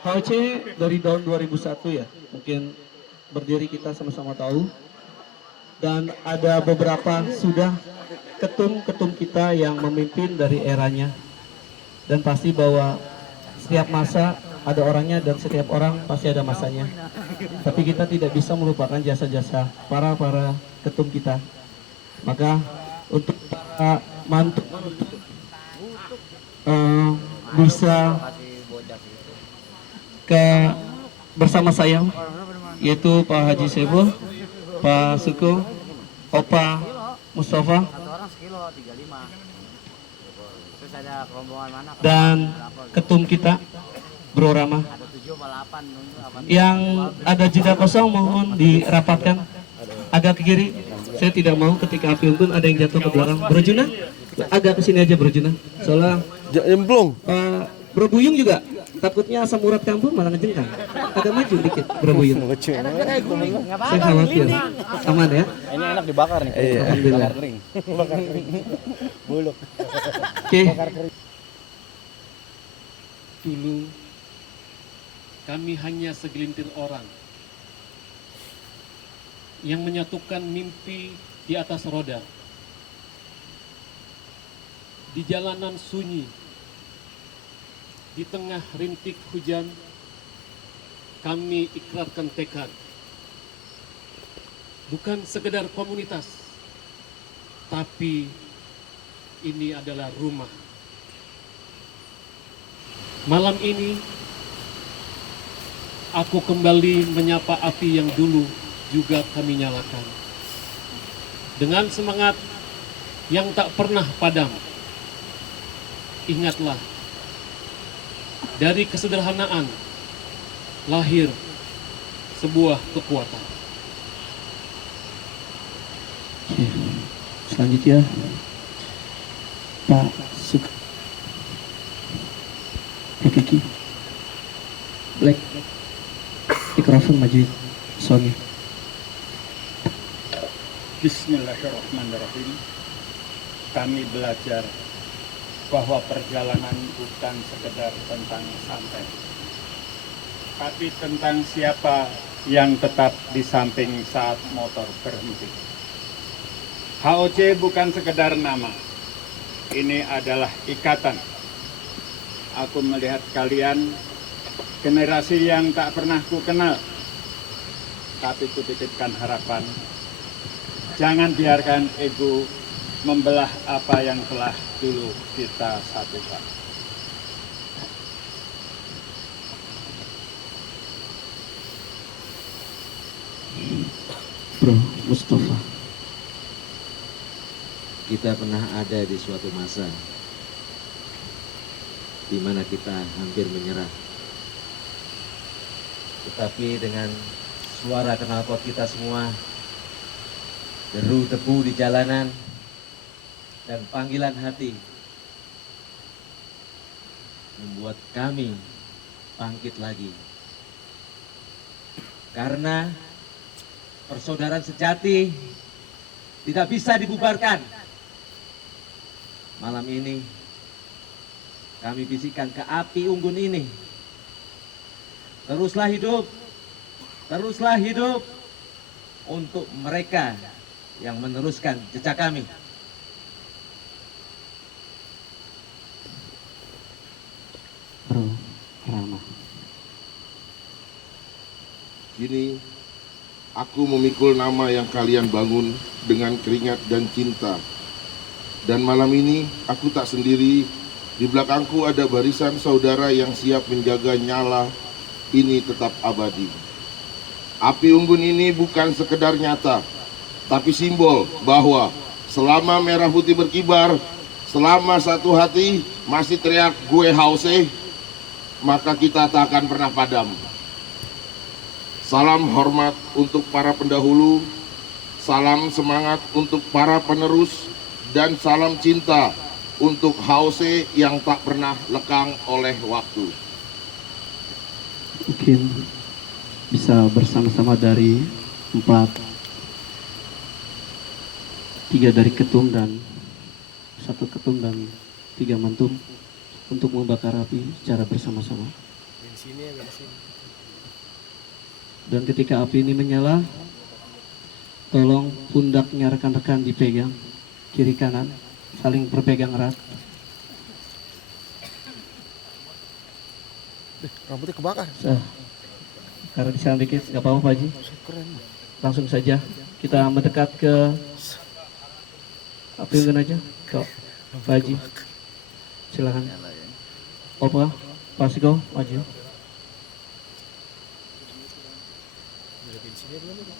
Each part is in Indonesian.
HOC dari tahun 2001 ya, mungkin berdiri kita sama-sama tahu. Dan ada beberapa sudah ketum-ketum kita yang memimpin dari eranya. Dan pasti bahwa setiap masa ada orangnya dan setiap orang pasti ada masanya. Tapi kita tidak bisa melupakan jasa-jasa para ketum kita. Maka untuk para mantu bisa ke bersama saya, yaitu Pak Haji Sebo, Pak Suko, Opa Mustafa, dan ketum kita Bro Rama. Yang ada jeda kosong mohon dirapatkan agak ke kiri. Saya tidak mau ketika api unggun ada yang jatuh ke belakang. Bro Juna, agak ke sini aja Bro Juna. Soalnya Jemplung. Bro Buyung juga takutnya asam urat kambuh malah ngejengkang. Agak maju dikit Bro Buyung. Saya khawatir. Aman ya? Ini enak dibakar nih. Iya. Alhamdulillah. Bakar kering. Bakar kering. Buluk. Oke. Dulu kami hanya segelintir orang yang menyatukan mimpi di atas roda. Di jalanan sunyi, di tengah rintik hujan, kami ikrarkan tekad. Bukan sekedar komunitas, tapi ini adalah rumah. Malam ini, aku kembali menyapa api yang dulu juga kami nyalakan. Dengan semangat yang tak pernah padam. Ingatlah, dari kesederhanaan lahir sebuah kekuatan. Oke. Selanjutnya Pak Suko, Pak Kiki, Black, mikrofon maju, Sony. Bismillahirrahmanirrahim. Kami belajar bahwa perjalanan bukan sekedar tentang santai, tapi tentang siapa yang tetap di samping saat motor berhenti. HOC bukan sekedar nama, ini adalah ikatan. Aku melihat kalian generasi yang tak pernah ku kenal, tapi kutitipkan harapan. Jangan biarkan ego membelah apa yang telah dulu kita satukan. Bro Mustafa. Kita pernah ada di suatu masa di mana kita hampir menyerah. Tetapi dengan suara knalpot kita semua, deru debu di jalanan, dan panggilan hati membuat kami bangkit lagi. Karena persaudaraan sejati tidak bisa dibubarkan. Malam ini kami bisikan ke api unggun ini. Teruslah hidup untuk mereka yang meneruskan jejak kami. Bro Rama. Kini aku memikul nama yang kalian bangun dengan keringat dan cinta. Dan malam ini aku tak sendiri. Di belakangku ada barisan saudara yang siap menjaga nyala ini tetap abadi. Api unggun ini bukan sekedar nyata, tapi simbol bahwa selama merah putih berkibar, selama satu hati masih teriak gue HOC, maka kita tak akan pernah padam. Salam hormat untuk para pendahulu, salam semangat untuk para penerus, dan salam cinta untuk HOC yang tak pernah lekang oleh waktu. Mungkin bisa bersama-sama dari 3 dari ketum dan 1 ketum dan 3 mantum. untuk membakar api secara bersama-sama. Dan ketika api ini menyala, tolong pundaknya rekan-rekan dipegang, kiri kanan, saling berpegang erat. Rambutnya kebakar. Karena di sana dikit, nggak apa-apa Pak Haji. Keren. Langsung saja kita mendekat ke api unggun aja, ke Pak Haji. Silakan. Opa, Pak Siko, maju.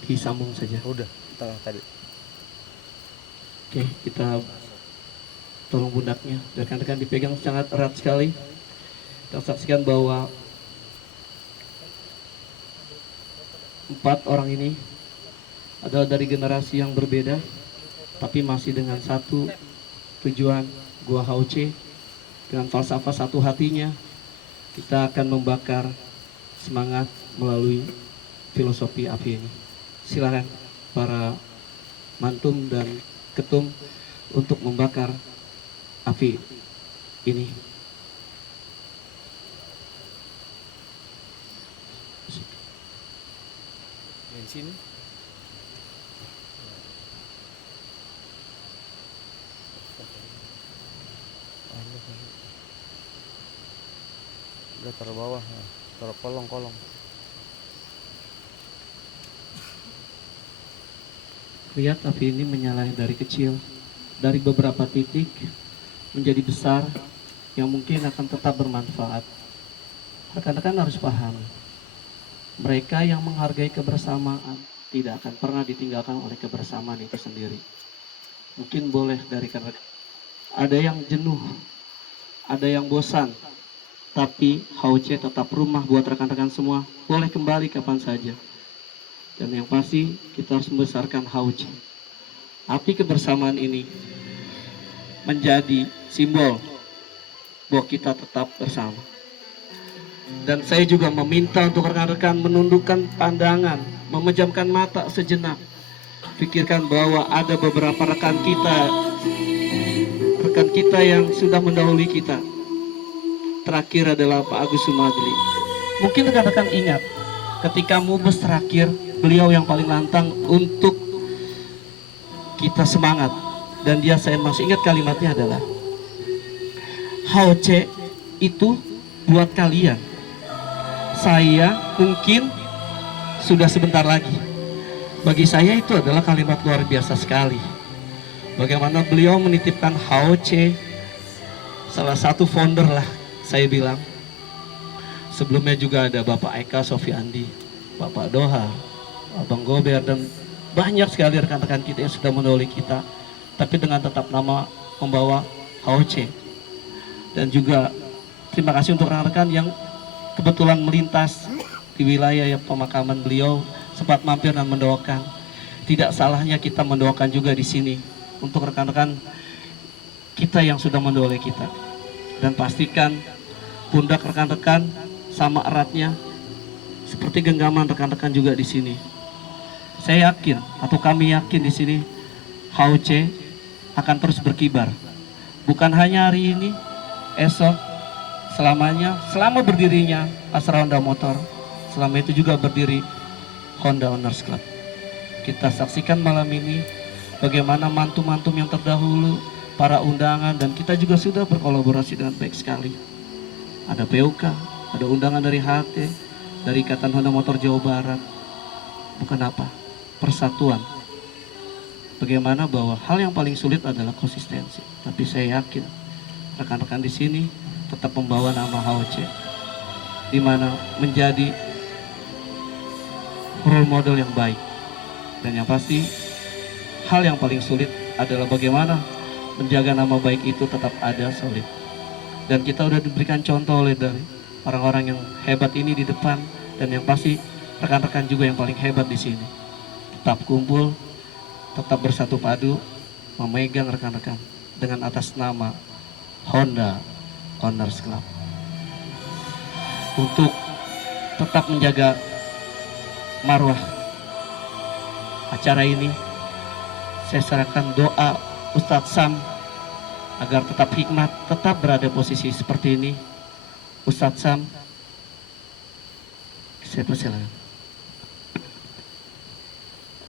Disambung saja. Udah, tengah tadi. Oke, kita tolong pundaknya. Rekan-rekan dipegang sangat erat sekali. Kita saksikan bahwa 4 orang ini adalah dari generasi yang berbeda, tapi masih dengan satu tujuan, Gua Hauce. Dengan falsafah satu hatinya, kita akan membakar semangat melalui filosofi api ini. Silakan para mantum dan ketum untuk membakar api ini. Bensin. Udah taruh bawah, taruh kolong-kolong. Lihat api ini menyala dari kecil, dari beberapa titik menjadi besar yang mungkin akan tetap bermanfaat. Rekan-rekan harus paham, mereka yang menghargai kebersamaan tidak akan pernah ditinggalkan oleh kebersamaan itu sendiri. Mungkin boleh dari rekan-rekan ada yang jenuh, ada yang bosan, tapi Hauce tetap rumah buat rekan-rekan semua. Boleh kembali kapan saja. Dan yang pasti kita harus membesarkan Hauce. Api kebersamaan ini menjadi simbol bahwa kita tetap bersama. Dan saya juga meminta untuk rekan-rekan menundukkan pandangan, memejamkan mata sejenak. Pikirkan bahwa ada beberapa rekan kita yang sudah mendahului kita. Terakhir adalah Pak Agus Sumadli. Mungkin rekan-rekan ingat ketika Mubes terakhir, beliau yang paling lantang untuk kita semangat. Dan saya masih ingat kalimatnya adalah, Hauce itu buat kalian. Saya mungkin sudah sebentar lagi. Bagi saya itu adalah kalimat luar biasa sekali. Bagaimana beliau menitipkan Hauce, salah satu founder lah saya bilang. Sebelumnya juga ada Bapak Eka Sofiandi, Bapak Doha, Abang Gober, dan banyak sekali rekan-rekan kita yang sudah mendahului kita, tapi dengan tetap nama membawa Hauce. Dan juga terima kasih untuk rekan-rekan yang kebetulan melintas di wilayah pemakaman beliau, sempat mampir dan mendoakan. Tidak salahnya kita mendoakan juga di sini untuk rekan-rekan kita yang sudah mendahului kita. Dan pastikan pundak rekan-rekan sama eratnya seperti genggaman rekan-rekan juga di sini. Saya yakin atau kami yakin di sini Hauce akan terus berkibar. Bukan hanya hari ini, esok, selamanya, selama berdirinya Astra Honda Motor, selama itu juga berdiri Honda Owners Club. Kita saksikan malam ini bagaimana mantum-mantum yang terdahulu, para undangan, dan kita juga sudah berkolaborasi dengan baik sekali. Ada PUK, ada undangan dari HT, dari Ikatan Honda Motor Jawa Barat. Bukan apa? Persatuan. Bagaimana bahwa hal yang paling sulit adalah konsistensi. Tapi saya yakin rekan-rekan di sini tetap membawa nama Hauce, di mana menjadi role model yang baik. Dan yang pasti hal yang paling sulit adalah bagaimana menjaga nama baik itu tetap ada solid. Dan kita udah diberikan contoh oleh dari orang-orang yang hebat ini di depan, dan yang pasti rekan-rekan juga yang paling hebat di sini. Tetap kumpul, tetap bersatu padu, memegang rekan-rekan dengan atas nama Honda Owners Club. Untuk tetap menjaga marwah acara ini, saya serahkan doa Ustadz Sam agar tetap hikmat, tetap berada posisi seperti ini. Ustadz Sam, saya persilakan.